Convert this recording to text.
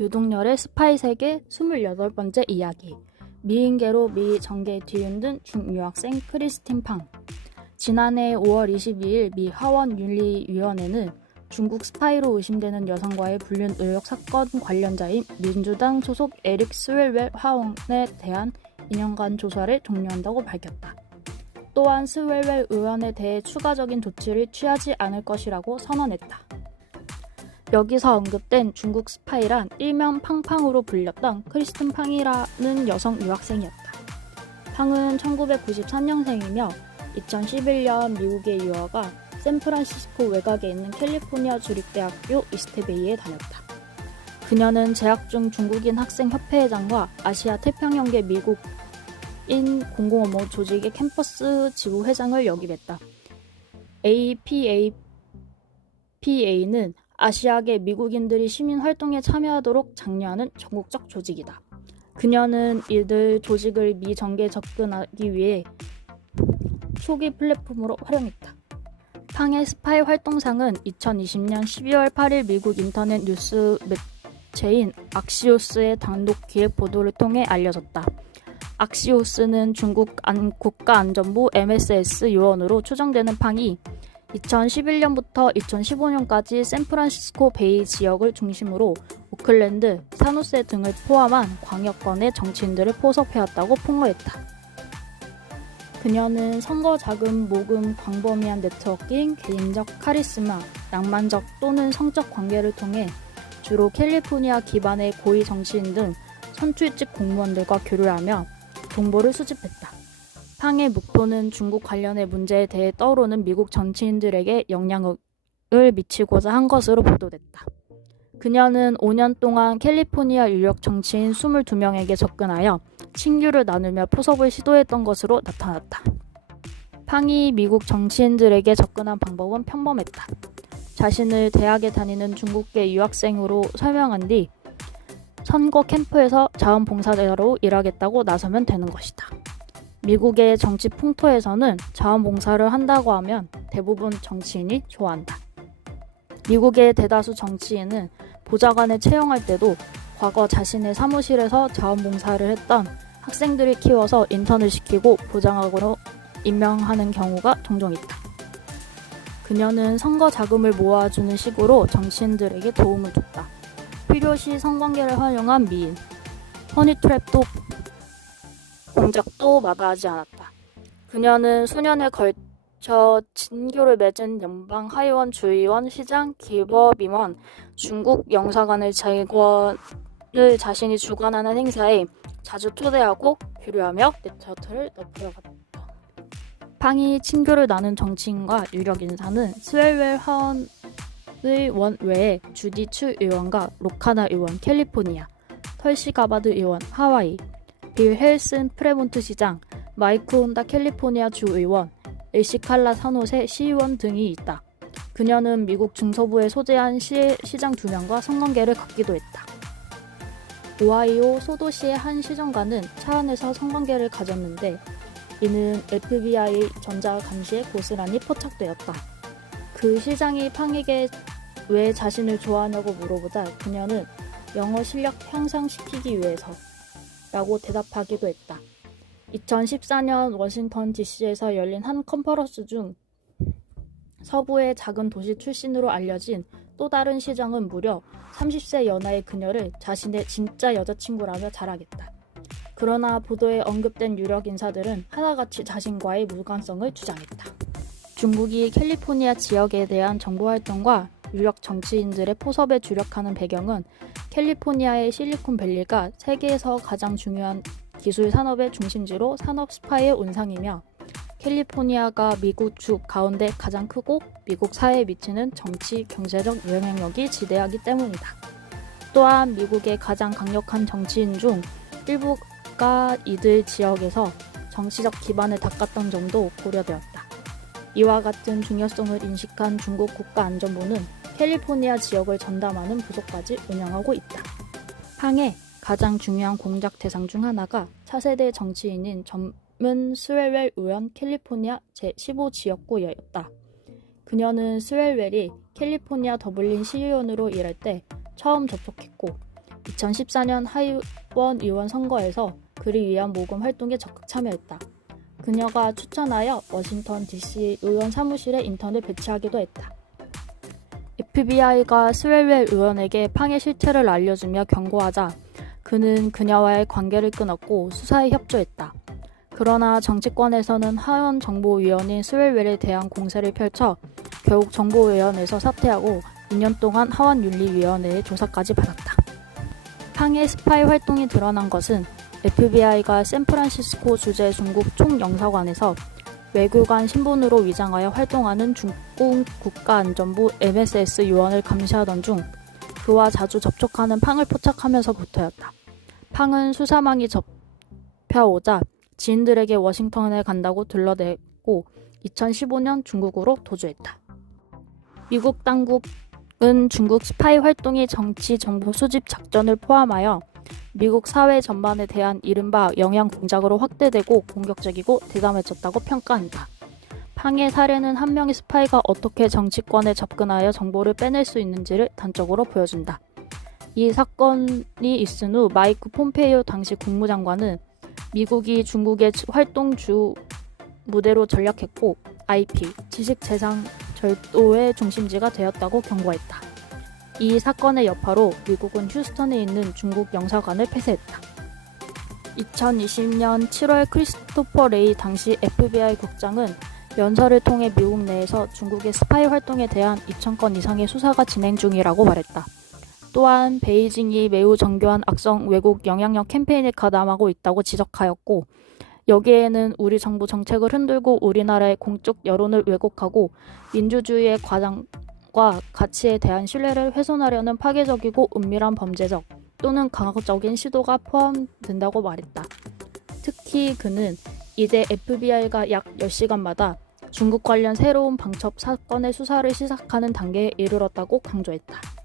유동열의 스파이 세계 28번째 이야기. 미인계로 미 정계에 뒤흔든 중유학생 크리스틴 팡. 지난해 5월 22일 미 하원윤리위원회는 중국 스파이로 의심되는 여성과의 불륜 의혹 사건 관련자인 민주당 소속 에릭 스웰웰 하원에 대한 2년간 조사를 종료한다고 밝혔다. 또한 스웰웰 의원에 대해 추가적인 조치를 취하지 않을 것이라고 선언했다. 여기서 언급된 중국 스파이란 일명 팡팡으로 불렸던 크리스틴 팡이라는 여성 유학생이었다. 팡은 1993년생이며 2011년 미국에 유학가 샌프란시스코 외곽에 있는 캘리포니아 주립대학교 이스트베이에 다녔다. 그녀는 재학 중 중국인 학생협회회장과 아시아 태평양계 미국인 공공업무 조직의 캠퍼스 지부회장을 역임했다. APAPA는 아시아계 미국인들이 시민활동에 참여하도록 장려하는 전국적 조직이다. 그녀는 이들 조직을 미 정계에 접근하기 위해 초기 플랫폼으로 활용했다. 팡의 스파이 활동상은 2020년 12월 8일 미국 인터넷 뉴스 매체인 악시오스의 단독 기획 보도를 통해 알려졌다. 악시오스는 중국 국가안전부 MSS 요원으로 추정되는 팡이 2011년부터 2015년까지 샌프란시스코 베이 지역을 중심으로 오클랜드, 산호세 등을 포함한 광역권의 정치인들을 포섭해왔다고 폭로했다. 그녀는 선거 자금 모금, 광범위한 네트워킹, 개인적 카리스마, 낭만적 또는 성적 관계를 통해 주로 캘리포니아 기반의 고위 정치인 등 선출직 공무원들과 교류하며 정보를 수집했다. 팡의 목표는 중국 관련의 문제에 대해 떠오르는 미국 정치인들에게 영향을 미치고자 한 것으로 보도됐다. 그녀는 5년 동안 캘리포니아 유력 정치인 22명에게 접근하여 친교를 나누며 포섭을 시도했던 것으로 나타났다. 팡이 미국 정치인들에게 접근한 방법은 평범했다. 자신을 대학에 다니는 중국계 유학생으로 설명한 뒤 선거 캠프에서 자원봉사자로 일하겠다고 나서면 되는 것이다. 미국의 정치 풍토에서는 자원봉사를 한다고 하면 대부분 정치인이 좋아한다. 미국의 대다수 정치인은 보좌관을 채용할 때도 과거 자신의 사무실에서 자원봉사를 했던 학생들을 키워서 인턴을 시키고 보좌관으로 임명하는 경우가 종종 있다. 그녀는 선거 자금을 모아주는 식으로 정치인들에게 도움을 줬다. 필요시 성관계를 활용한 미인, 허니트랩도 공작도 마다하지 않았다. 그녀는 수년에 걸쳐 친교를 맺은 연방 하의원, 주의원, 시장, 기법임원, 중국 영사관을 재건을 자신이 주관하는 행사에 자주 초대하고 교류하며 네트워크를 넓혀갔다. 팡이 친교를 나눈 정치인과 유력 인사는 스웰웰 하원의원 외에 주디 추 의원과 로카나 의원 캘리포니아, 털시 가바드 의원 하와이, 빌 헬슨 프레몬트 시장, 마이크 혼다 캘리포니아 주 의원, 엘시칼라 산호세 시의원 등이 있다. 그녀는 미국 중서부에 소재한 시장 2명과 성관계를 갖기도 했다. 오하이오 소도시의 한 시정가는 차 안에서 성관계를 가졌는데 이는 FBI 전자감시에 고스란히 포착되었다. 그 시장이 팡에게 왜 자신을 좋아하냐고 물어보자 그녀는 영어 실력 향상시키기 위해서 라고 대답하기도 했다. 2014년 워싱턴 DC에서 열린 한 컨퍼런스 중 서부의 작은 도시 출신으로 알려진 또 다른 시장은 무려 30세 연하의 그녀를 자신의 진짜 여자친구라며 자랑했다. 그러나 보도에 언급된 유력 인사들은 하나같이 자신과의 무관성을 주장했다. 중국이 캘리포니아 지역에 대한 정보활동과 유력 정치인들의 포섭에 주력하는 배경은 캘리포니아의 실리콘밸리가 세계에서 가장 중요한 기술 산업의 중심지로 산업 스파이의 온상이며 캘리포니아가 미국 주 가운데 가장 크고 미국 사회에 미치는 정치, 경제적 영향력이 지대하기 때문이다. 또한 미국의 가장 강력한 정치인 중 일부가 이들 지역에서 정치적 기반을 닦았던 점도 고려되었다. 이와 같은 중요성을 인식한 중국 국가안전부는 캘리포니아 지역을 전담하는 부서까지 운영하고 있다. 팡의 가장 중요한 공작 대상 중 하나가 차세대 정치인인 젊은 스웰웰 의원 캘리포니아 제15지역구였다. 그녀는 스웰웰이 캘리포니아 더블린 시의원으로 일할 때 처음 접촉했고 2014년 하원 의원 선거에서 그를 위한 모금 활동에 적극 참여했다. 그녀가 추천하여 워싱턴 DC 의원 사무실에 인턴을 배치하기도 했다. FBI가 스웰웰 의원에게 팡의 실체를 알려주며 경고하자 그는 그녀와의 관계를 끊었고 수사에 협조했다. 그러나 정치권에서는 하원 정보위원인 스웰웰에 대한 공세를 펼쳐 결국 정보위원회에서 사퇴하고 2년 동안 하원윤리위원회의 조사까지 받았다. 팡의 스파이 활동이 드러난 것은 FBI가 샌프란시스코 주재 중국 총영사관에서 외교관 신분으로 위장하여 활동하는 중국 국가안전부 MSS 요원을 감시하던 중 그와 자주 접촉하는 팡을 포착하면서부터였다. 팡은 수사망이 접혀오자 지인들에게 워싱턴에 간다고 들러대고 2015년 중국으로 도주했다. 미국 당국은 중국 스파이 활동이 정치 정보 수집 작전을 포함하여 미국 사회 전반에 대한 이른바 영향 공작으로 확대되고 공격적이고 대담해졌다고 평가한다. 팡의 사례는 한 명의 스파이가 어떻게 정치권에 접근하여 정보를 빼낼 수 있는지를 단적으로 보여준다. 이 사건이 있은 후 마이크 폼페이오 당시 국무장관은 미국이 중국의 활동 주 무대로 전략했고 IP, 지식재산 절도의 중심지가 되었다고 경고했다. 이 사건의 여파로 미국은 휴스턴에 있는 중국 영사관을 폐쇄했다. 2020년 7월 크리스토퍼 레이 당시 FBI 국장은 연설을 통해 미국 내에서 중국의 스파이 활동에 대한 2,000건 이상의 수사가 진행 중이라고 말했다. 또한 베이징이 매우 정교한 악성 왜곡 영향력 캠페인을 가담하고 있다고 지적하였고 여기에는 우리 정부 정책을 흔들고 우리나라의 공적 여론을 왜곡하고 민주주의의 과장과 가치에 대한 신뢰를 훼손하려는 파괴적이고 은밀한 범죄적 또는 강압적인 시도가 포함된다고 말했다. 특히 그는 이제 FBI가 약 10시간마다 중국 관련 새로운 방첩 사건의 수사를 시작하는 단계에 이르렀다고 강조했다.